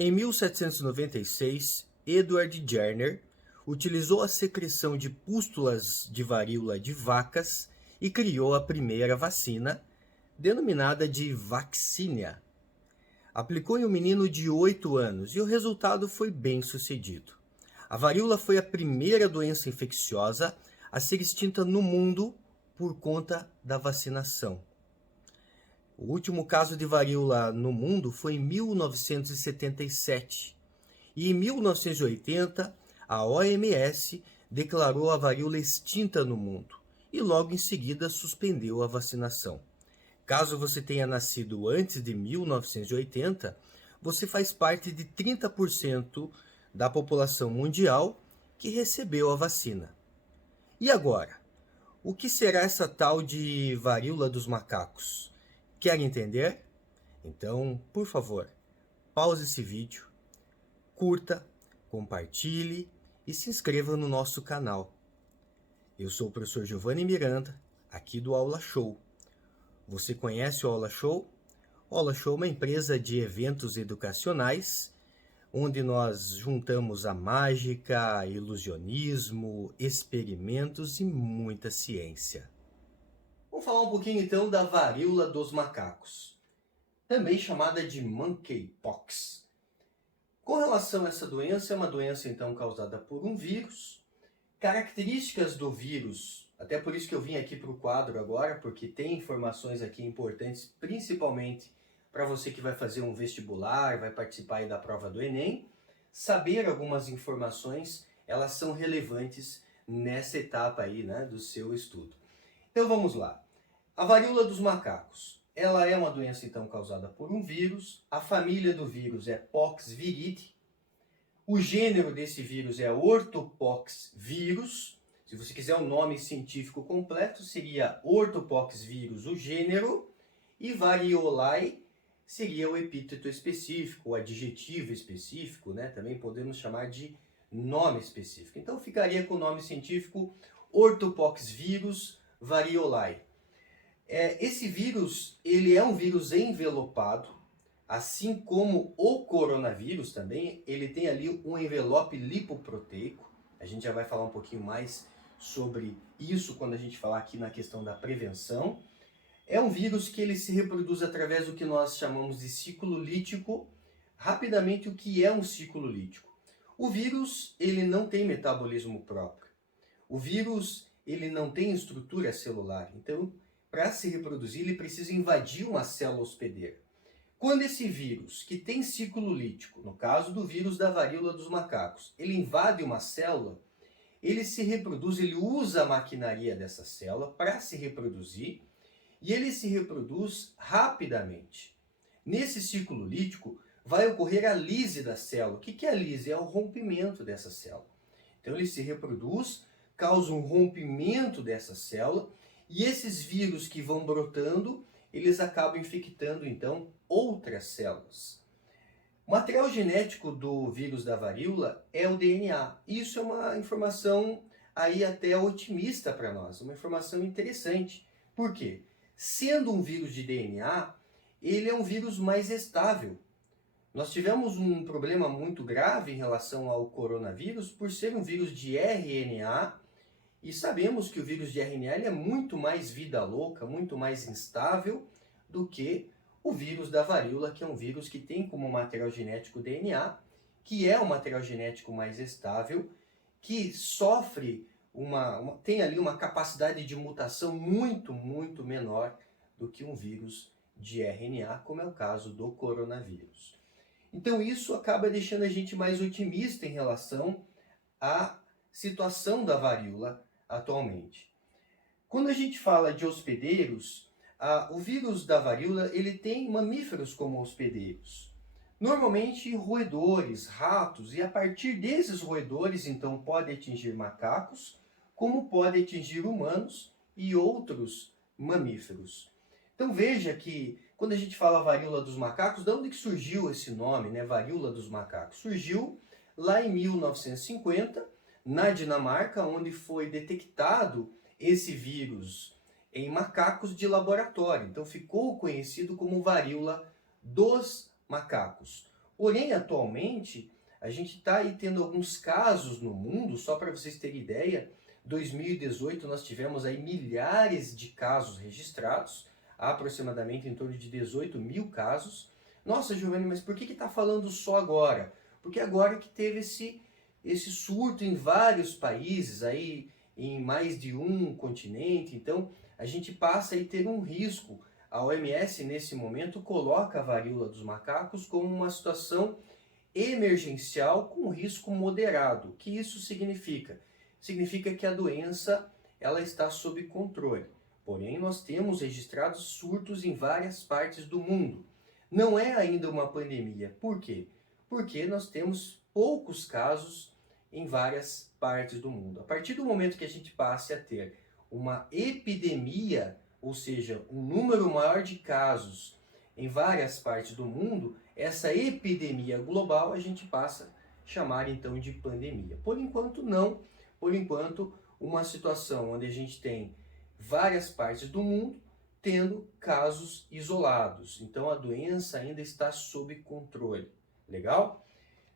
Em 1796, Edward Jenner utilizou a secreção de pústulas de varíola de vacas e criou a primeira vacina, denominada de vaccinia. Aplicou em um menino de 8 anos e o resultado foi bem sucedido. A varíola foi a primeira doença infecciosa a ser extinta no mundo por conta da vacinação. O último caso de varíola no mundo foi em 1977 e em 1980 a OMS declarou a varíola extinta no mundo e logo em seguida suspendeu a vacinação. Caso você tenha nascido antes de 1980, você faz parte de 30% da população mundial que recebeu a vacina. E agora? O que será essa tal de varíola dos macacos? Quer entender? Então, por favor, pause esse vídeo, curta, compartilhe e se inscreva no nosso canal. Eu sou o professor Giovanni Miranda, aqui do Aula Show. Você conhece o Aula Show? O Aula Show é uma empresa de eventos educacionais, onde nós juntamos a mágica, ilusionismo, experimentos e muita ciência. Vamos falar um pouquinho então da varíola dos macacos, também chamada de monkeypox. Com relação a essa doença, é uma doença então causada por um vírus. Características do vírus, até por isso que eu vim aqui para o quadro agora, porque tem informações aqui importantes, principalmente para você que vai fazer um vestibular, vai participar aí da prova do Enem. Saber algumas informações, elas são relevantes nessa etapa aí, né, do seu estudo. Então vamos lá. A varíola dos macacos, ela é uma doença então causada por um vírus. A família do vírus é Poxviridae. O gênero desse vírus é Orthopoxvirus. Se você quiser o nome científico completo, seria Orthopoxvirus, o gênero, e Variolae seria o epíteto específico, o adjetivo específico, né? Também podemos chamar de nome específico. Então ficaria com o nome científico Orthopoxvirus variolae. Esse vírus, ele é um vírus envelopado, assim como o coronavírus também, ele tem ali um envelope lipoproteico. A gente já vai falar um pouquinho mais sobre isso quando a gente falar aqui na questão da prevenção. É um vírus que ele se reproduz através do que nós chamamos de ciclo lítico. Rapidamente, o que é um ciclo lítico? O vírus, ele não tem metabolismo próprio. O vírus, ele não tem estrutura celular. Então, para se reproduzir, ele precisa invadir uma célula hospedeira. Quando esse vírus, que tem ciclo lítico, no caso do vírus da varíola dos macacos, ele invade uma célula, ele se reproduz, ele usa a maquinaria dessa célula para se reproduzir e ele se reproduz rapidamente. Nesse ciclo lítico, vai ocorrer a lise da célula. O que é a lise? É o rompimento dessa célula. Então ele se reproduz, causa um rompimento dessa célula e esses vírus que vão brotando, eles acabam infectando então outras células. O material genético do vírus da varíola é o DNA. Isso é uma informação aí até otimista para nós, uma informação interessante. Por quê? Sendo um vírus de DNA, ele é um vírus mais estável. Nós tivemos um problema muito grave em relação ao coronavírus por ser um vírus de RNA, e sabemos que o vírus de RNA ele é muito mais vida louca, muito mais instável do que o vírus da varíola, que é um vírus que tem como material genético DNA, que é um material genético mais estável, que sofre tem ali uma capacidade de mutação muito menor do que um vírus de RNA, como é o caso do coronavírus. Então isso acaba deixando a gente mais otimista em relação à situação da varíola atualmente. Quando a gente fala de hospedeiros, o vírus da varíola ele tem mamíferos como hospedeiros. Normalmente roedores, ratos, e a partir desses roedores então pode atingir macacos, como pode atingir humanos e outros mamíferos. Então veja que quando a gente fala varíola dos macacos, de onde que surgiu esse nome, né? Varíola dos macacos? Surgiu lá em 1950, na Dinamarca, onde foi detectado esse vírus em macacos de laboratório. Então ficou conhecido como varíola dos macacos. Porém, atualmente, a gente está aí tendo alguns casos no mundo, só para vocês terem ideia, 2018 nós tivemos aí milhares de casos registrados, aproximadamente em torno de 18 mil casos. Nossa, Giovanni, mas por que está falando só agora? Porque agora que teve esse surto em vários países, aí em mais de um continente, então a gente passa a ter um risco. A OMS, nesse momento, coloca a varíola dos macacos como uma situação emergencial com risco moderado. O que isso significa? Significa que a doença ela está sob controle. Porém, nós temos registrados surtos em várias partes do mundo. Não é ainda uma pandemia. Por quê? Porque nós temos poucos casos em várias partes do mundo. A partir do momento que a gente passe a ter uma epidemia, ou seja, um número maior de casos em várias partes do mundo, essa epidemia global a gente passa a chamar então de pandemia. Por enquanto não, por enquanto uma situação onde a gente tem várias partes do mundo tendo casos isolados. Então a doença ainda está sob controle. Legal?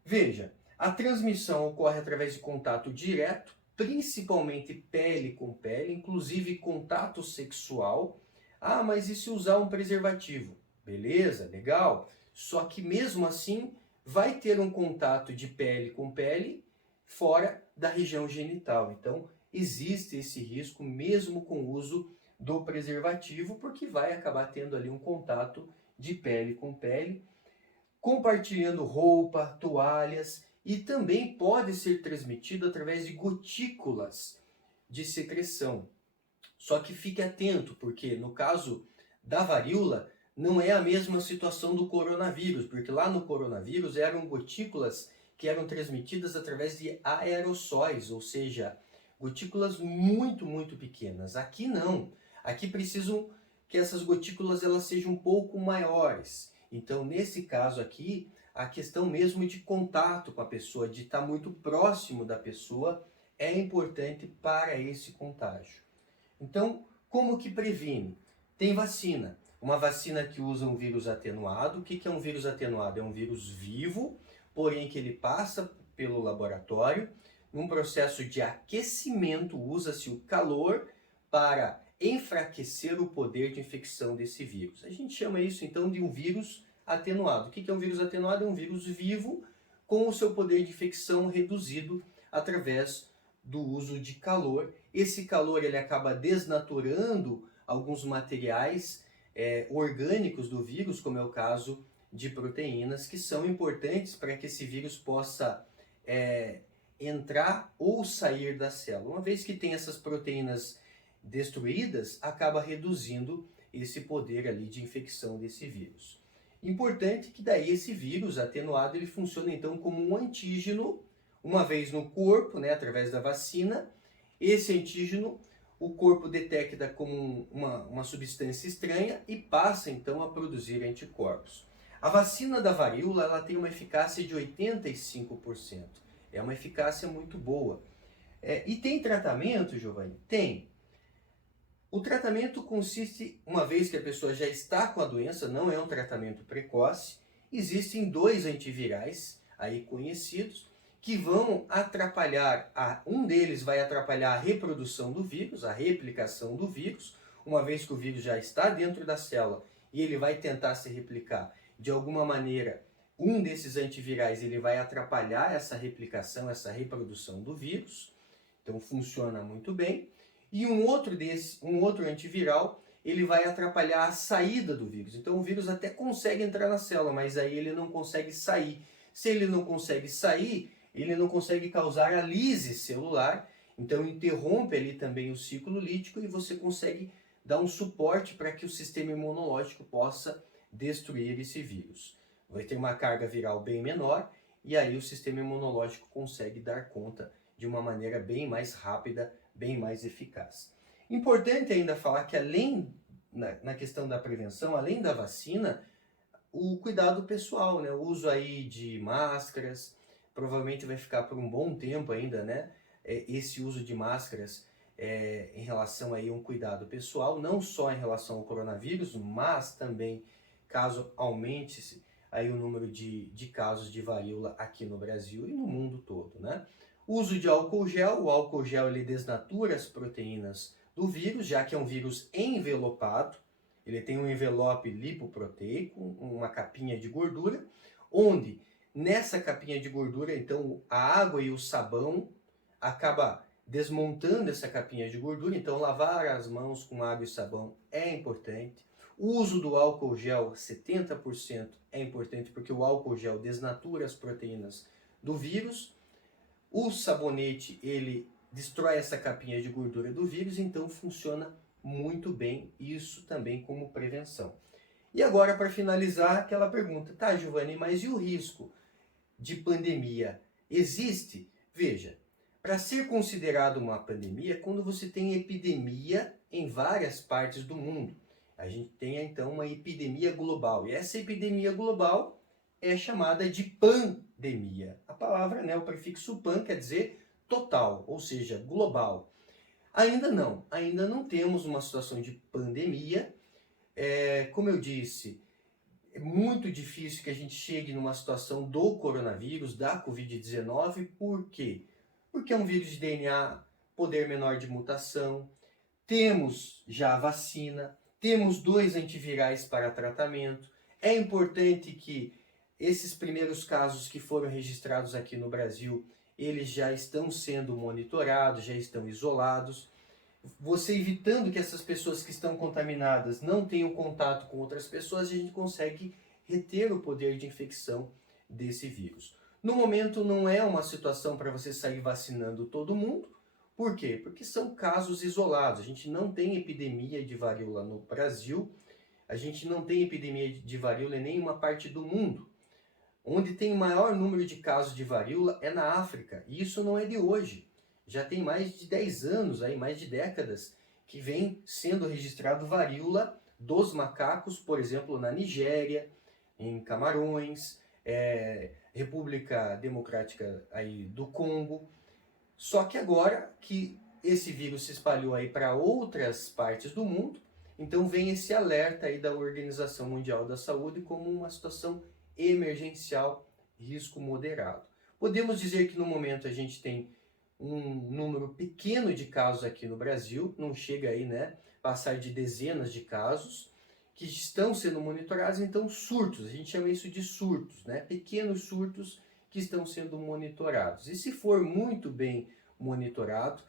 Veja, a transmissão ocorre através de contato direto, principalmente pele com pele, inclusive contato sexual. Ah, mas e se usar um preservativo? Beleza, legal. Só que mesmo assim vai ter um contato de pele com pele fora da região genital. Então existe esse risco mesmo com o uso do preservativo, porque vai acabar tendo ali um contato de pele com pele, compartilhando roupa, toalhas, e também pode ser transmitido através de gotículas de secreção. Só que fique atento, porque no caso da varíola não é a mesma situação do coronavírus, porque lá no coronavírus eram gotículas que eram transmitidas através de aerossóis, ou seja, gotículas muito, muito pequenas. Aqui não. Aqui precisam que essas gotículas elas sejam um pouco maiores. Então, nesse caso aqui, a questão mesmo de contato com a pessoa, de estar muito próximo da pessoa, é importante para esse contágio. Então, como que previne? Tem vacina. Uma vacina que usa um vírus atenuado. O que é um vírus atenuado? É um vírus vivo, porém que ele passa pelo laboratório. Num processo de aquecimento, usa-se o calor para enfraquecer o poder de infecção desse vírus. A gente chama isso então de um vírus atenuado. O que é um vírus atenuado? É um vírus vivo com o seu poder de infecção reduzido através do uso de calor. Esse calor ele acaba desnaturando alguns materiais orgânicos do vírus, como é o caso de proteínas, que são importantes para que esse vírus possa entrar ou sair da célula. Uma vez que tem essas proteínas destruídas, acaba reduzindo esse poder ali de infecção desse vírus. Importante que daí esse vírus atenuado ele funciona então como um antígeno, uma vez no corpo, através da vacina. Esse antígeno o corpo detecta como uma substância estranha e passa então a produzir anticorpos. A vacina da varíola ela tem uma eficácia de 85%. É uma eficácia muito boa. E tem tratamento, Giovanni? Tem. O tratamento consiste, uma vez que a pessoa já está com a doença, não é um tratamento precoce. Existem 2 antivirais aí conhecidos que vão atrapalhar, um deles vai atrapalhar a reprodução do vírus, a replicação do vírus, uma vez que o vírus já está dentro da célula e ele vai tentar se replicar de alguma maneira. Um desses antivirais ele vai atrapalhar essa replicação, essa reprodução do vírus, então funciona muito bem. E um outro antiviral, ele vai atrapalhar a saída do vírus. Então o vírus até consegue entrar na célula, mas aí ele não consegue sair. Se ele não consegue sair, ele não consegue causar a lise celular, então interrompe ali também o ciclo lítico e você consegue dar um suporte para que o sistema imunológico possa destruir esse vírus. Vai ter uma carga viral bem menor e aí o sistema imunológico consegue dar conta de uma maneira bem mais rápida, bem mais eficaz. Importante ainda falar que além, na questão da prevenção, além da vacina, o cuidado pessoal, o uso aí de máscaras, provavelmente vai ficar por um bom tempo ainda, esse uso de máscaras em relação aí a um cuidado pessoal, não só em relação ao coronavírus, mas também caso aumente aí o número de casos de varíola aqui no Brasil e no mundo todo, né? O uso de álcool gel, o álcool gel ele desnatura as proteínas do vírus, já que é um vírus envelopado, ele tem um envelope lipoproteico, uma capinha de gordura, onde nessa capinha de gordura, então, a água e o sabão acaba desmontando essa capinha de gordura, então lavar as mãos com água e sabão é importante. O uso do álcool gel, 70%, é importante porque o álcool gel desnatura as proteínas do vírus. O sabonete, ele destrói essa capinha de gordura do vírus, então funciona muito bem isso também como prevenção. E agora, para finalizar, aquela pergunta, tá, Giovanni, mas e o risco de pandemia existe? Veja, para ser considerado uma pandemia, quando você tem epidemia em várias partes do mundo. A gente tem então uma epidemia global. E essa epidemia global é chamada de pandemia. A palavra, né, o prefixo pan quer dizer total, ou seja, global. Ainda não temos uma situação de pandemia. Como eu disse, é muito difícil que a gente chegue numa situação do coronavírus, da Covid-19. Por quê? Porque é um vírus de DNA, poder menor de mutação, temos já a vacina, temos 2 antivirais para tratamento. É importante que esses primeiros casos que foram registrados aqui no Brasil, eles já estão sendo monitorados, já estão isolados. Você evitando que essas pessoas que estão contaminadas não tenham contato com outras pessoas, a gente consegue reter o poder de infecção desse vírus. No momento não é uma situação para você sair vacinando todo mundo. Por quê? Porque são casos isolados. A gente não tem epidemia de varíola no Brasil, a gente não tem epidemia de varíola em nenhuma parte do mundo. Onde tem o maior número de casos de varíola é na África, e isso não é de hoje. Já tem mais de 10 anos, aí, mais de décadas, que vem sendo registrado varíola dos macacos, por exemplo, na Nigéria, em Camarões, República Democrática aí do Congo. Só que agora que esse vírus se espalhou aí para outras partes do mundo, então vem esse alerta aí da Organização Mundial da Saúde como uma situação emergencial, risco moderado. Podemos dizer que no momento a gente tem um número pequeno de casos aqui no Brasil, não chega aí, né, passar de dezenas de casos que estão sendo monitorados, então surtos, a gente chama isso de surtos, né, pequenos surtos que estão sendo monitorados. E se for muito bem monitorado,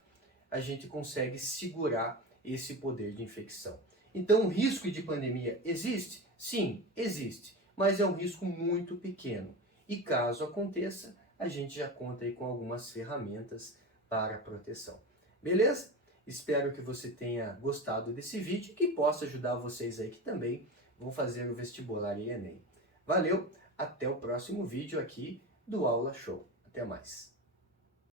a gente consegue segurar esse poder de infecção. Então, o risco de pandemia existe? Sim, existe, mas é um risco muito pequeno. E caso aconteça, a gente já conta aí com algumas ferramentas para proteção. Beleza? Espero que você tenha gostado desse vídeo e que possa ajudar vocês aí que também vão fazer o vestibular e Enem. Valeu, até o próximo vídeo aqui do Aula Show. Até mais.